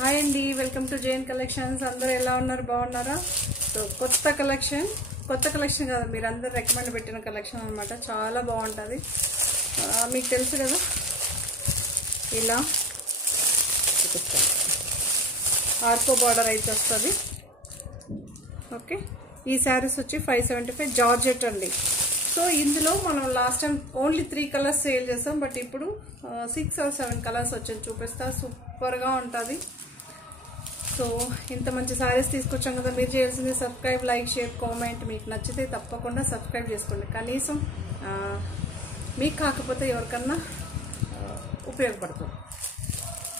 Hi అండి, welcome to Jain collections. అందరూ ఎలా ఉన్నారు? బాగున్నారా? సో కొత్త కలెక్షన్ కాదు, మీరు అందరు రికమెండ్ పెట్టిన కలెక్షన్ అనమాట. చాలా బాగుంటుంది. మీకు తెలుసు కదా, ఇలా ఆర్కో బార్డర్ అయితే వస్తుంది. ఓకే, ఈ శారీస్ వచ్చి 575 జార్జెట్ అండి. సో ఇందులో మనం last time only 3 colours sale చేస్తాం, బట్ ఇప్పుడు 6 or 7 కలర్స్ వచ్చి చూపిస్తా. సూపర్గా ఉంటుంది. సో ఇంత మంచి శారీస్ తీసుకొచ్చాం కదా, మీరు చేయాల్సింది సబ్స్క్రైబ్, లైక్, షేర్, కామెంట్. మీకు నచ్చితే తప్పకుండా సబ్స్క్రైబ్ చేసుకోండి. కనీసం మీకు కాకపోతే ఎవరికన్నా ఉపయోగపడుతుంది.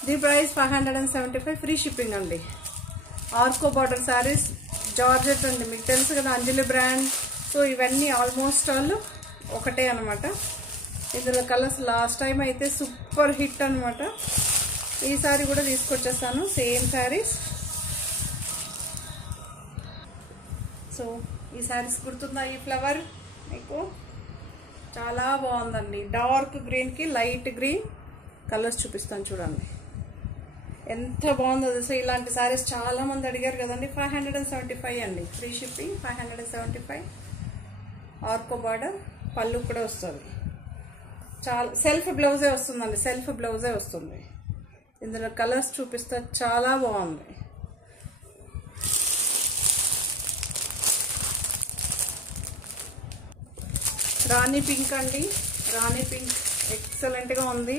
ది ప్రైస్ 575, ఫ్రీ షిప్పింగ్ అండి. ఆర్కో బార్డర్ శారీస్ జార్జెట్ అండి. మీకు తెలుసు కదా, అంజలి బ్రాండ్. సో ఇవన్నీ ఆల్మోస్ట్ ఆల్ ఒకటే అనమాట. ఇందులో కలర్స్ లాస్ట్ టైం అయితే సూపర్ హిట్ అనమాట. ఈసారి కూడా తీసుకొచ్చేస్తాను సేమ్ శారీస్. సో ఈ శారీస్ గుర్తుందా? ఈ ఫ్లవర్ మీకు చాలా బాగుందండి. డార్క్ గ్రీన్కి లైట్ గ్రీన్ కలర్స్ చూపిస్తాను చూడండి, ఎంత బాగుందో తెలుసా. ఇలాంటి శారీస్ చాలా మంది అడిగారు కదండి. 575 అండి, ఫ్రీ షిప్పింగ్. 575 ఆర్కో బార్డర్, పళ్ళు కూడా వస్తుంది. చాలా సెల్ఫ్ బ్లౌజే వస్తుందండి, సెల్ఫ్ బ్లౌజే వస్తుంది. ఇందులో కలర్స్ చూపిస్తే చాలా బాగుంది. రాణి పింక్ అండి. రాణి పింక్ ఎక్సలెంట్గా ఉంది.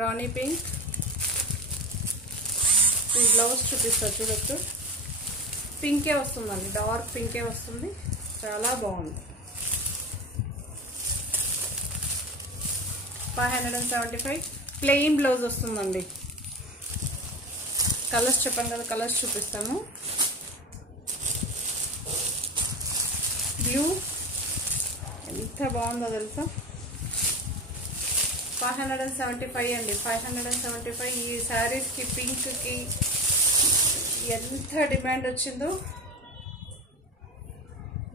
రాణి పింక్ ఈ బ్లౌజ్ చూపిస్తారు చూడొచ్చు. పింకే వస్తుందండి, డార్క్ పింకే వస్తుంది. చాలా బాగుంది. 575 ప్లెయిన్ బ్లౌజ్ వస్తుందండి. కలర్స్ చెప్పాను కదా, కలర్స్ చూపిస్తాను. బ్లూ ఎంత బాగుందో తెలుసా. 575 అండి, 575. ఈ శారీస్కి పింక్కి ఎంత డిమాండ్ వచ్చిందో.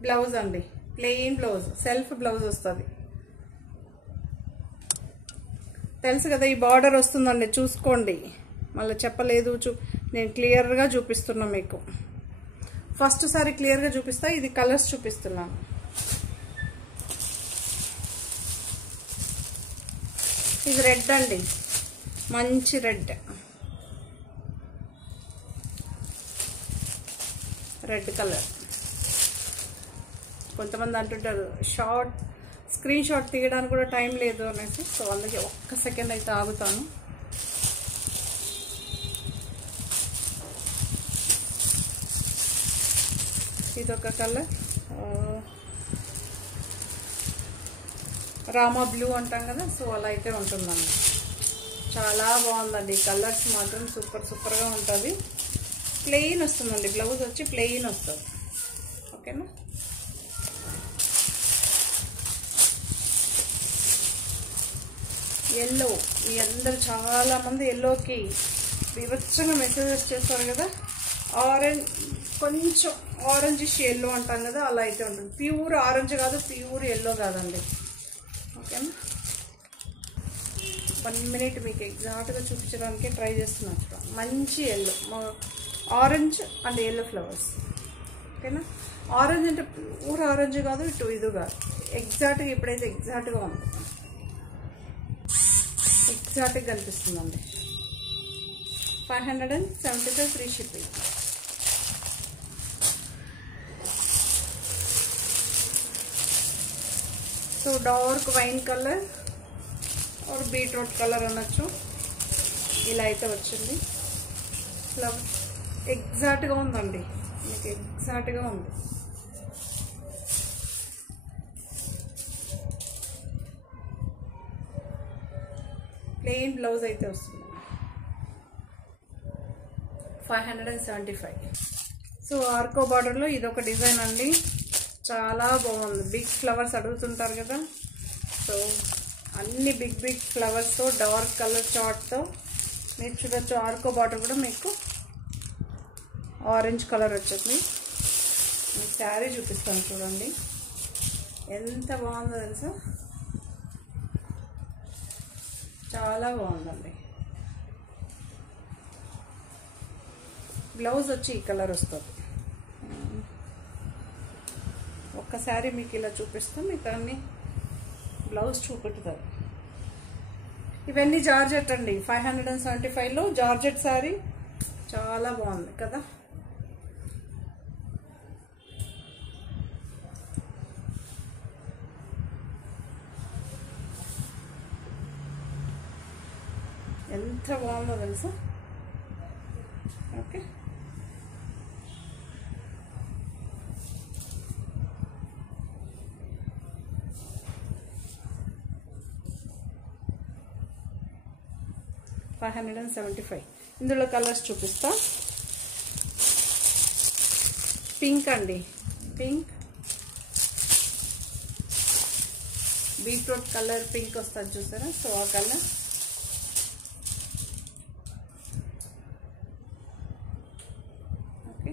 బ్లౌజ్ అండి, ప్లెయిన్ బ్లౌజ్, సెల్ఫ్ బ్లౌజ్ వస్తుంది. తెలుసు కదా, ఈ బార్డర్ వస్తుందండి, చూసుకోండి. మళ్ళీ చెప్పలేదు, నేను క్లియర్గా చూపిస్తున్నా మీకు. ఫస్ట్ సారి క్లియర్గా చూపిస్తా. ఇది కలర్స్ చూపిస్తున్నాను. ఇది రెడ్ అండి, మంచి రెడ్. Red colour. కొంతమంది అంటుంటారు స్క్రీన్ షాట్ తీయడానికి కూడా టైం లేదు అనేసి. సో అందుకే ఒక్క సెకండ్ అయితే ఆగుతాను. ఇదొక కలర్, రామా బ్లూ అంటాం కదా, సో అలా అయితే ఉంటుందండి. చాలా బాగుందండి. కలర్స్ మాత్రం సూపర్గా ఉంటుంది. ప్లెయిన్ వస్తుందండి, బ్లౌజ్ వచ్చి ప్లెయిన్ వస్తుంది. ఓకేనా. ఎల్లో, ఈ అందరు చాలా మంది ఎల్లోకి వివచ్చంగా మెసేజెస్ చేస్తారు కదా. ఆరెంజ్, కొంచెం ఆరెంజిష్ ఎల్లో అంటాం కదా, అలా అయితే ఉంటుంది. ప్యూర్ ఆరెంజ్ కాదు, ప్యూర్ ఎల్లో కాదండి. ఓకేనా. 1 minute మీకు ఎగ్జాక్ట్గా చూపించడానికి ట్రై చేస్తున్నాను. మంచి yellow, orange and yellow flowers. ఓకేనా. ఆరెంజ్ అంటే ప్యూర్ ఆరెంజ్ కాదు, ఇది కాదు. ఎగ్జాక్ట్గా ఇప్పుడైతే ఎగ్జాక్ట్గా ఉంది, ఎగ్జాక్ట్గా కనిపిస్తుందండి. 575 free shipping. So dark wine colour or beetroot colour అనొచ్చు. ఇలా అయితే వచ్చింది. ఫ్లవర్ ఎగ్జాక్ట్గా ఉందండి, మీకు ఎగ్జాక్ట్గా ఉంది. ప్లెయిన్ బ్లౌజ్ అయితే వస్తుంది. 575. సో ఆర్కో బార్డర్లో ఇదొక డిజైన్ అండి, చాలా బాగుంది. బిగ్ ఫ్లవర్స్ అడుగుతుంటారు కదా, సో అన్ని బిగ్ ఫ్లవర్స్తో డార్క్ కలర్ చార్ట్తో మీరు చూడొచ్చు. ఆర్కో బార్డర్ కూడా మీకు ఆరెంజ్ కలర్ వచ్చింది. మీకు శారీ చూపిస్తాను చూడండి, ఎంత బాగుందో తెలుసా. చాలా బాగుందండి. బ్లౌజ్ వచ్చి ఈ కలర్ వస్తుంది. ఒక్కసారి మీకు ఇలా చూపిస్తాం, మీకు అన్ని బ్లౌజ్ చూపెడతారు. ఇవన్నీ జార్జెట్ అండి. 575లో జార్జెట్ శారీ చాలా బాగుంది కదా. ఎంత బాగుందో తెలుసా. ఓకే, $575. ఇందులో కలర్స్ చూపిస్తా. పింక్ అండి, పింక్, బీట్రూట్ కలర్ పింక్ వస్తుంది చూసారా. సో ఆ కలర్. ఓకే,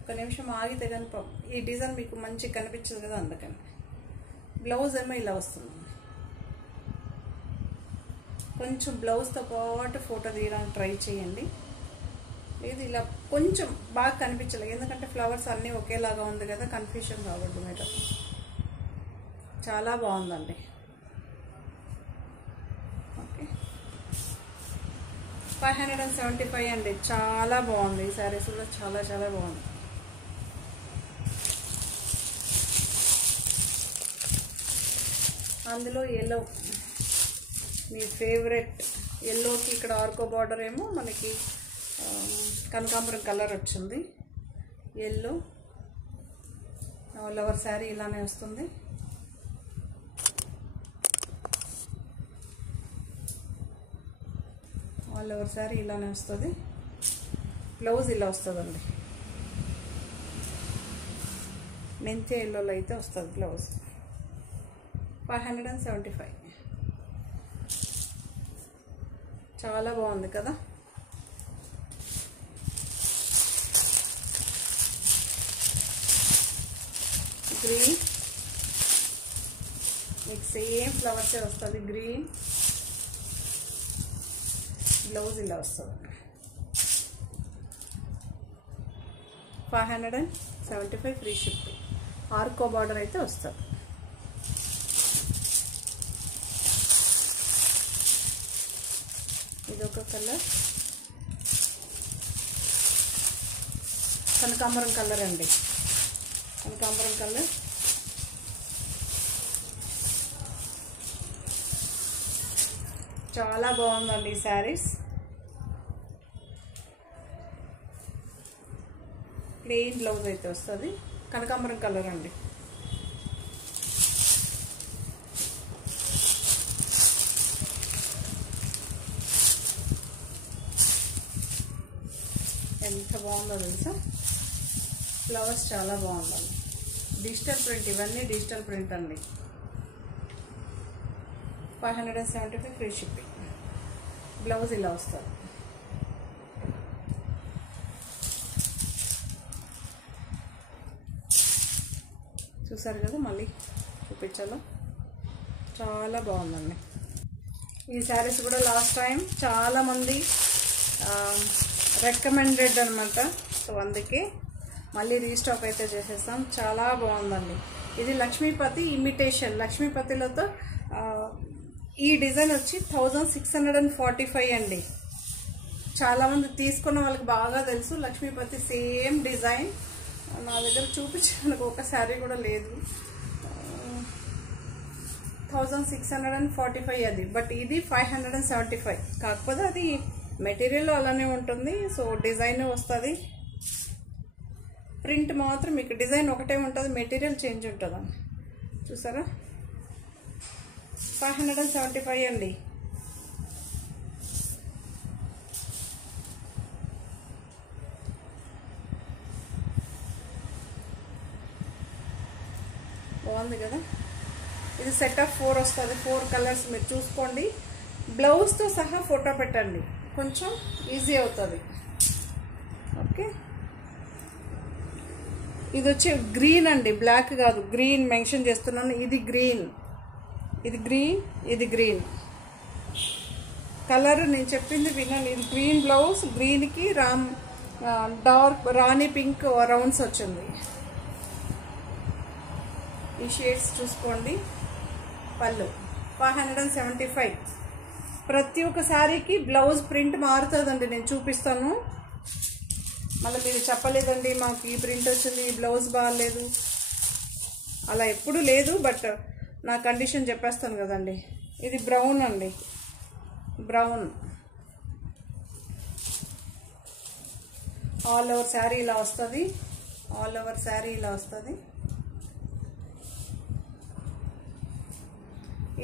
ఒక నిమిషం ఆగితే కనుక ఈ డిజైన్ మీకు మంచిగా కనిపించదు కదా, అందుకని. బ్లౌజ్ ఏమో ఇలా వస్తుంది. కొంచెం బ్లౌజ్తో పాటు ఫోటో తీయడానికి ట్రై చేయండి. లేదు ఇలా కొంచెం బాగా కనిపించలేదు, ఎందుకంటే ఫ్లవర్స్ అన్నీ ఒకేలాగా ఉంది కదా, కన్ఫ్యూషన్ కావద్దు మేడం. చాలా బాగుందండి. ఓకే, 575 అండి. చాలా బాగుంది. ఈ శారీస్ కూడా చాలా చాలా బాగుంది. అందులో ఎల్లో, మీ ఫేవరెట్ ఎల్లోకి ఇక్కడ ఆర్కో బార్డర్ ఏమో మనకి కనకాంబరం కలర్ వచ్చింది. ఎల్లో లవర్ శారీ ఇలానే వస్తుంది. లవర్ శారీ ఇలానే వస్తుంది. బ్లౌజ్ ఇలా వస్తుందండి. మెంతి ఎల్లోలో అయితే వస్తుంది బ్లౌజ్. 575. చాలా బాగుంది కదా. గ్రీన్ మీకు సేమ్ ఫ్లవర్సే వస్తుంది. గ్రీన్ బ్లౌజ్ ఇలా వస్తుంది. 575 ఫ్రీ షిప్పింగ్. ఆర్కో బార్డర్ అయితే వస్తుంది. ఇదొక కలర్, కనకాంబరం కలర్ అండి. కనకాంబరం కలర్. చాలా బాగుందండి ఈ శారీస్. ప్లెయిన్ బ్లౌజ్ అయితే వస్తుంది. కనకాంబరం కలర్ అండి. ఎంత బాగుందో తెలుసా. ఫ్లవర్స్ చాలా బాగుందండి. డిజిటల్ ప్రింట్, ఇవన్నీ డిజిటల్ ప్రింట్ అండి. 575 ఫ్రీ షిప్పింగ్. బ్లౌజ్ ఇలా వస్తుంది. చూసారు కదా, మళ్ళీ చూపించాలో. చాలా బాగుందండి ఈ శారీస్ కూడా. లాస్ట్ టైం చాలామంది రికమెండెడ్ అనమాట. సో అందుకే మళ్ళీ రీస్టాక్ అయితే చేసేస్తాం. చాలా బాగుందండి. ఇది లక్ష్మీపతి ఇమిటేషన్. లక్ష్మీపతిలతో ఈ డిజైన్ వచ్చి 1645 అండి. చాలామంది తీసుకున్న వాళ్ళకి బాగా తెలుసు. లక్ష్మీపతి సేమ్ డిజైన్ నా దగ్గర చూపించడానికి ఒక శారీ కూడా లేదు. 1645 అది. బట్ ఇది 575. కాకపోతే అది మెటీరియల్ అలానే ఉంటుంది. సో డిజైన్ వస్తుంది. ప్రింట్ మాత్రం మీకు డిజైన్ ఒకటే ఉంటుంది, మెటీరియల్ చేంజ్ ఉంటుందండి. చూసారా, 575 అండి. బాగుంది కదా. ఇది సెట్ ఆఫ్ 4 వస్తుంది. 4 కలర్స్ మీరు చూసుకోండి. బ్లౌజ్తో సహా ఫోటో పెట్టండి, కొంచెం ఈజీ అవుతుంది. ఓకే, ఇది వచ్చి గ్రీన్ అండి, బ్లాక్ కాదు, గ్రీన్ మెన్షన్ చేస్తున్నాను. ఇది గ్రీన్, ఇది గ్రీన్, ఇది గ్రీన్ కలర్. నేను చెప్పింది వినండి. ఇది గ్రీన్ బ్లౌజ్, గ్రీన్కి డార్క్ రాణి పింక్ రౌండ్స్ వచ్చింది. ఈ షేడ్స్ చూసుకోండి. పళ్ళు 575. ప్రతి ఒక్క శారీకి బ్లౌజ్ ప్రింట్ మారుతుందండి, నేను చూపిస్తాను. మళ్ళీ మీరు చెప్పలేదండి మాకు ఈ ప్రింట్ వచ్చింది, ఈ బ్లౌజ్ బాగాలేదు, అలా ఎప్పుడు లేదు. బట్ నా కండిషన్ చెప్పేస్తాను కదండి. ఇది బ్రౌన్ అండి, బ్రౌన్. ఆల్ ఓవర్ శారీ ఇలా వస్తుంది, ఆల్ ఓవర్ శారీ ఇలా వస్తుంది.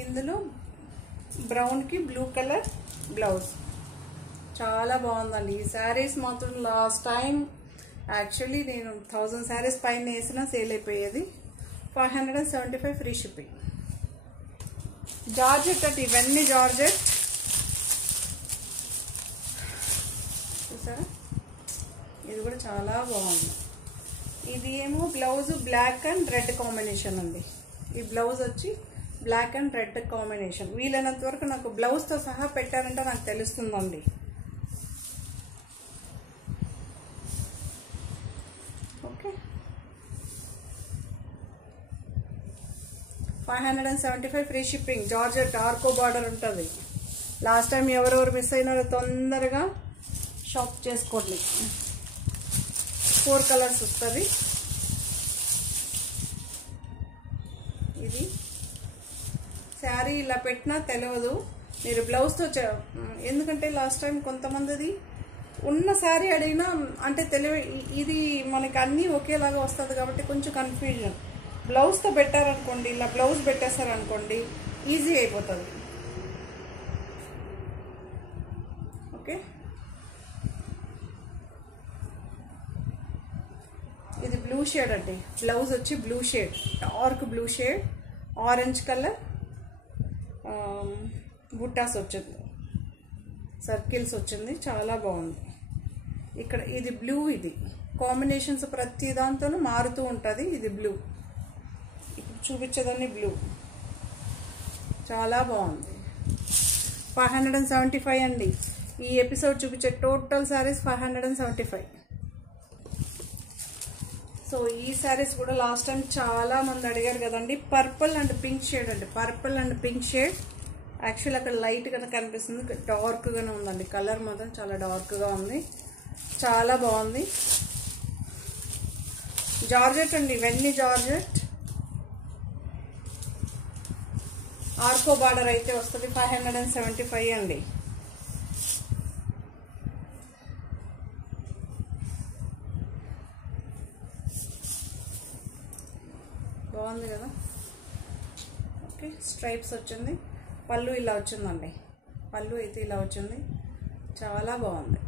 ఇందులో బ్రౌన్కి బ్లూ కలర్ బ్లౌజ్. చాలా బాగుందండి ఈ శారీస్ మాత్రం. లాస్ట్ టైం యాక్చువల్లీ నేను 1000 శారీస్ పైన వేసినా సేల్ అయిపోయేది. 575 ఫ్రీ షిప్పింగ్. జార్జెట్ అంటే ఇవన్నీ జార్జెట్ చూసారా, ఇది కూడా చాలా బాగుంది. ఇది ఏమో blouse black and red combination ఉంది. ఈ బ్లౌజ్ వచ్చి బ్లాక్ అండ్ రెడ్ కాంబినేషన్. వీలైనంత వరకు నాకు బ్లౌజ్తో సహా పెట్టారంటే నాకు తెలుస్తుందండి. Okay, 575 free shipping. జార్జెట్ ఆర్కో బార్డర్ ఉంటుంది. లాస్ట్ టైం ఎవరెవరు మిస్ అయినారో తొందరగా షాప్ చేసుకోండి. 4 కలర్స్ వస్తుంది. ఇది శారీ ఇలా పెట్టినా తెలియదు మీరు బ్లౌజ్తో. ఎందుకంటే లాస్ట్ టైం కొంతమందిది ఉన్న శారీ అడిగినా అంటే ఇది మనకి అన్నీ ఒకేలాగా వస్తుంది కాబట్టి కొంచెం కన్ఫ్యూజన్. బ్లౌజ్తో పెట్టారనుకోండి, ఇలా బ్లౌజ్ పెట్టేశారనుకోండి ఈజీ అయిపోతుంది. ఓకే, ఇది బ్లూ షేడ్ అండి. బ్లౌజ్ వచ్చి blue shade, dark blue shade, orange colour buttas వచ్చింది, సర్కిల్స్ వచ్చింది, చాలా బాగుంది. ఇక్కడ ఇది బ్లూ, ఇది కాంబినేషన్స్ ప్రతి దాంతోనూ మారుతూ ఉంటుంది. ఇది బ్లూ, ఇప్పుడు చూపించేదాన్ని బ్లూ, చాలా బాగుంది. 575 అండి. ఈ ఎపిసోడ్ చూపించే టోటల్ శారీస్ 575. సో ఈ శారీస్ కూడా లాస్ట్ టైం చాలా మంది అడిగారు కదండి. పర్పుల్ అండ్ పింక్ షేడ్ అండి, purple and pink shade. Actual అక్కడ లైట్గానే కనిపిస్తుంది, డార్క్గానే ఉందండి. కలర్ మాత్రం చాలా డార్క్గా ఉంది, చాలా బాగుంది. జార్జెట్ అండి, ఇవన్నీ జార్జెట్. ఆర్కో బార్డర్ అయితే వస్తుంది. 575 అండి. బాగుంది కదా. ఓకే, స్ట్రైప్స్ వచ్చింది. పళ్ళు ఇలా వచ్చిందండి, పళ్ళు అయితే ఇలా వచ్చింది, చాలా బాగుంది.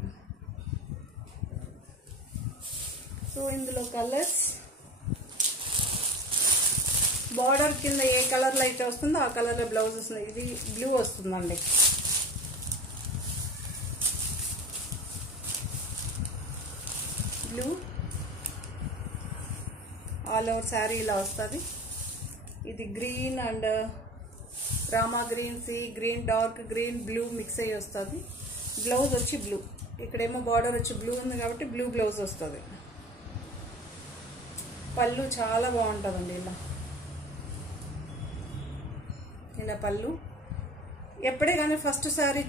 సో ఇందులో కలర్స్, బార్డర్ కింద ఏ కలర్లో అయితే వస్తుందో ఆ కలర్లో బ్లౌజ్ వస్తుంది. ఇది బ్లూ వస్తుందండి. బ్లూ ఆల్ ఓవర్ శారీ ఇలా వస్తుంది. ఇది green and Rama green, sea green, dark green, blue mix అయ్యి వస్తుంది. బ్లౌజ్ వచ్చి బ్లూ, ఇక్కడేమో బార్డర్ వచ్చి బ్లూ ఉంది కాబట్టి బ్లూ బ్లౌజ్ వస్తుంది. పళ్ళు చాలా బాగుంటుందండి. ఇలా పళ్ళు. ఎప్పుడే కానీ ఫస్ట్ శారీ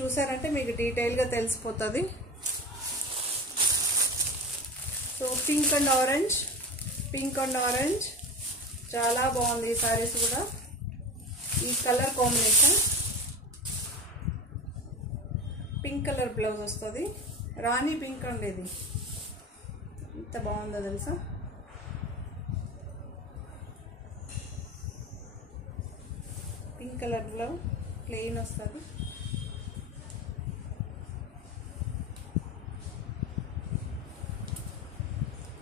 చూసారంటే మీకు డీటెయిల్గా తెలిసిపోతుంది. So pink and orange, pink and orange చాలా బాగుంది. ఈ శారీస్ కూడా ఈ colour combination. Pink colour blouse వస్తుంది. రాణి పింక్ అండి, ఇది ఎంత బాగుందో తెలుసా. పింక్ కలర్ బ్లౌజ్ ప్లెయిన్ వస్తుంది.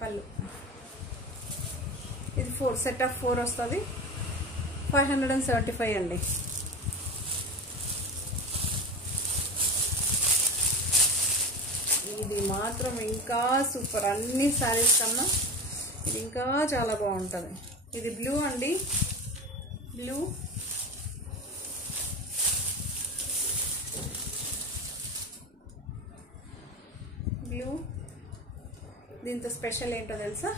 పళ్ళు ఇది 4 సెట్ ఆఫ్ 4 వస్తుంది. 575 అండి. ఇది మాత్రం ఇంకా సూపర్, అన్ని శారీస్ కన్నా ఇది ఇంకా చాలా బాగుంటుంది. ఇది బ్లూ అండి, బ్లూ. బ్లూ దీంతో స్పెషల్ ఏంటో తెలుసా,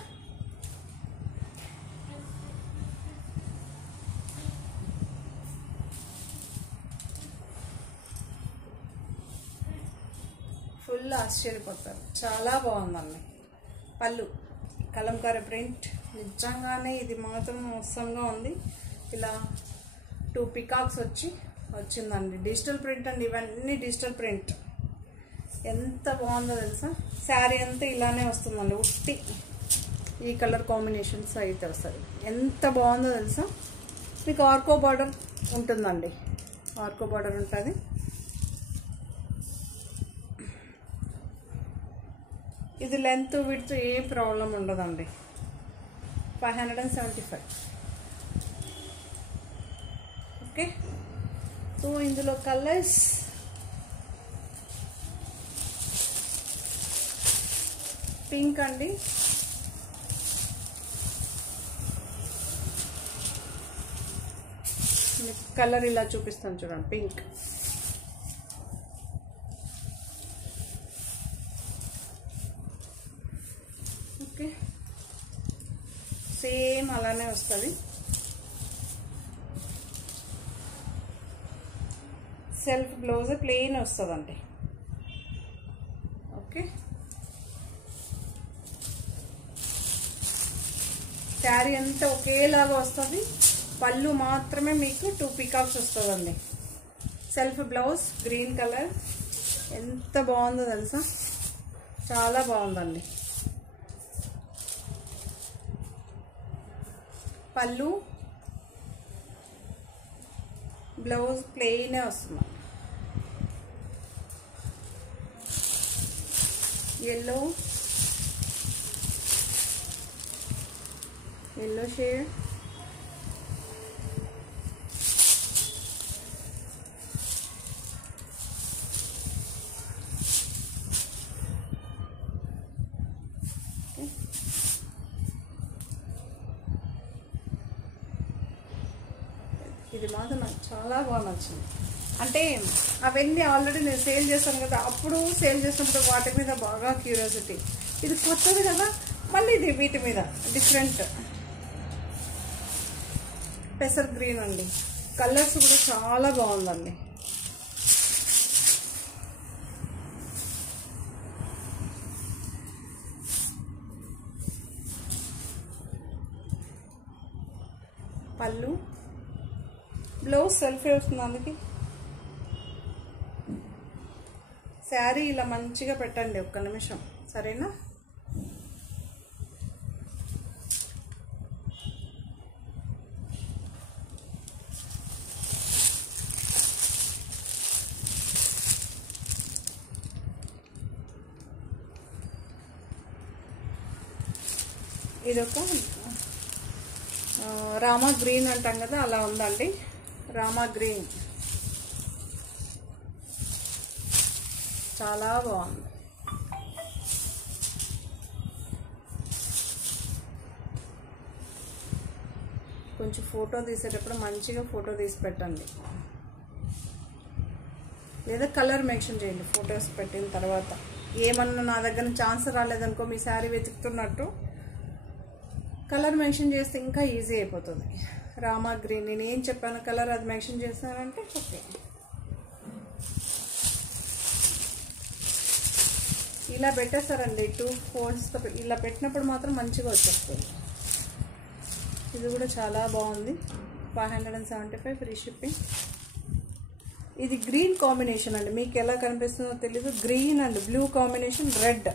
ఫుల్ ఆశ్చర్యపోతారు. చాలా బాగుందండి. పళ్ళు కలంకారీ ప్రింట్, నిజంగానే ఇది మాత్రం మోసంగా ఉంది. ఇలా 2 పికాక్స్ వచ్చిందండి. డిజిటల్ ప్రింట్ అండి, ఇవన్నీ డిజిటల్ ప్రింట్. ఎంత బాగుందో తెలుసా. శారీ అంతా ఇలానే వస్తుందండి, ఉట్టి ఈ కలర్ కాంబినేషన్స్ అయితే వస్తుంది. ఎంత బాగుందో తెలుసా. మీకు ఆర్కో బార్డర్ ఉంటుందండి, ఆర్కో బార్డర్ ఉంటుంది. ఇది లెంత్ విడ్త్ ఏ ప్రాబ్లం ఉండదండి. 575. ఓకే. సో ఇందులో కలర్స్ పింక్ అండి, కలర్ ఇలా చూపిస్తాను చూడండి, పింక్. ఓకే, సేమ్ అలానే వస్తుంది. సెల్ఫ్ బ్లౌజ్ ప్లెయిన్ వస్తుందండి. ఓకే, శారీ అంతా ఒకేలాగా వస్తుంది. పళ్ళు మాత్రమే మీకు 2 పికాక్స్ వస్తుందండి. సెల్ఫ్ బ్లౌజ్ గ్రీన్ కలర్, ఎంత బాగుందో తెలుసా, చాలా బాగుందండి. పళ్ళు బ్లౌజ్ ప్లెయిన్ వస్తుంది. ఎల్లో షేడ్, ఇది మాత్రం నాకు చాలా బాగా నచ్చింది. అంటే అవన్నీ ఆల్రెడీ నేను సేల్ చేస్తాను కదా, అప్పుడు సేల్ చేసినప్పుడు వాటి మీద బాగా క్యూరియాసిటీ. ఇది కొత్తది కదా, మళ్ళీ ఇది వీటి మీద డిఫరెంట్. పెసర్ గ్రీన్ అండి, కలర్స్ కూడా చాలా బాగుందండి. పళ్ళు బ్లౌజ్ సెల్ఫ్ వస్తుంది. అందుకే శారీ ఇలా మంచిగా పెట్టండి, ఒక్క నిమిషం, సరేనా. ఇదొక రామా గ్రీన్ అంటాం కదా, అలా ఉందండి. రామా గ్రీన్ చాలా బాగుంది. కొంచెం ఫోటో తీసేటప్పుడు మంచిగా ఫోటో తీసి పెట్టండి, లేదా కలర్ మెన్షన్ చేయండి ఫొటోస్ పెట్టిన తర్వాత. ఏమన్నా నా దగ్గర ఛాన్స్ రాలేదనుకో, మీ శారీ వెతుకుతున్నట్టు కలర్ మెన్షన్ చేస్తే ఇంకా ఈజీ అయిపోతుంది. రామా గ్రీన్, నేను ఏం చెప్పాను కలర్ అది మెన్షన్ చేస్తానంటే ఓకే. ఇలా పెట్టేస్తారండి 2 ఫోల్డ్స్తో, ఇలా పెట్టినప్పుడు మాత్రం మంచిగా వచ్చేస్తుంది. ఇది కూడా చాలా బాగుంది. 575 ఫ్రీ షిప్పింగ్. ఇది గ్రీన్ కాంబినేషన్ అండి, మీకు ఎలా కనిపిస్తుందో తెలీదు. Green and blue combination, red.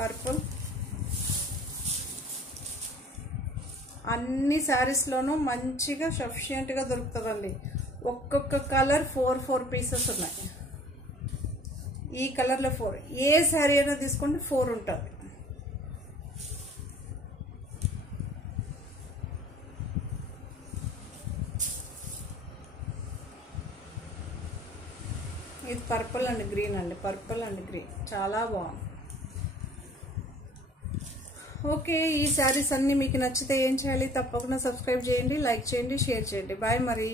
Purple. అన్ని శారీస్లోనూ మంచిగా సఫిషియెంట్గా దొరుకుతుందండి. ఒక్కొక్క కలర్ 4 పీసెస్ ఉన్నాయి. ఈ కలర్లో 4, ఏ శారీ అయినా తీసుకోండి 4 ఉంటుంది. ఇది పర్పుల్ అండ్ గ్రీన్ అండి, పర్పుల్ అండ్ గ్రీన్ చాలా బాగుంది. ఓకే, ఈ శారీస్ అన్నీ మీకు నచ్చితే ఏం చేయాలి? తప్పకుండా సబ్స్క్రైబ్ చేయండి, లైక్ చేయండి, షేర్ చేయండి. బాయ్ మరి.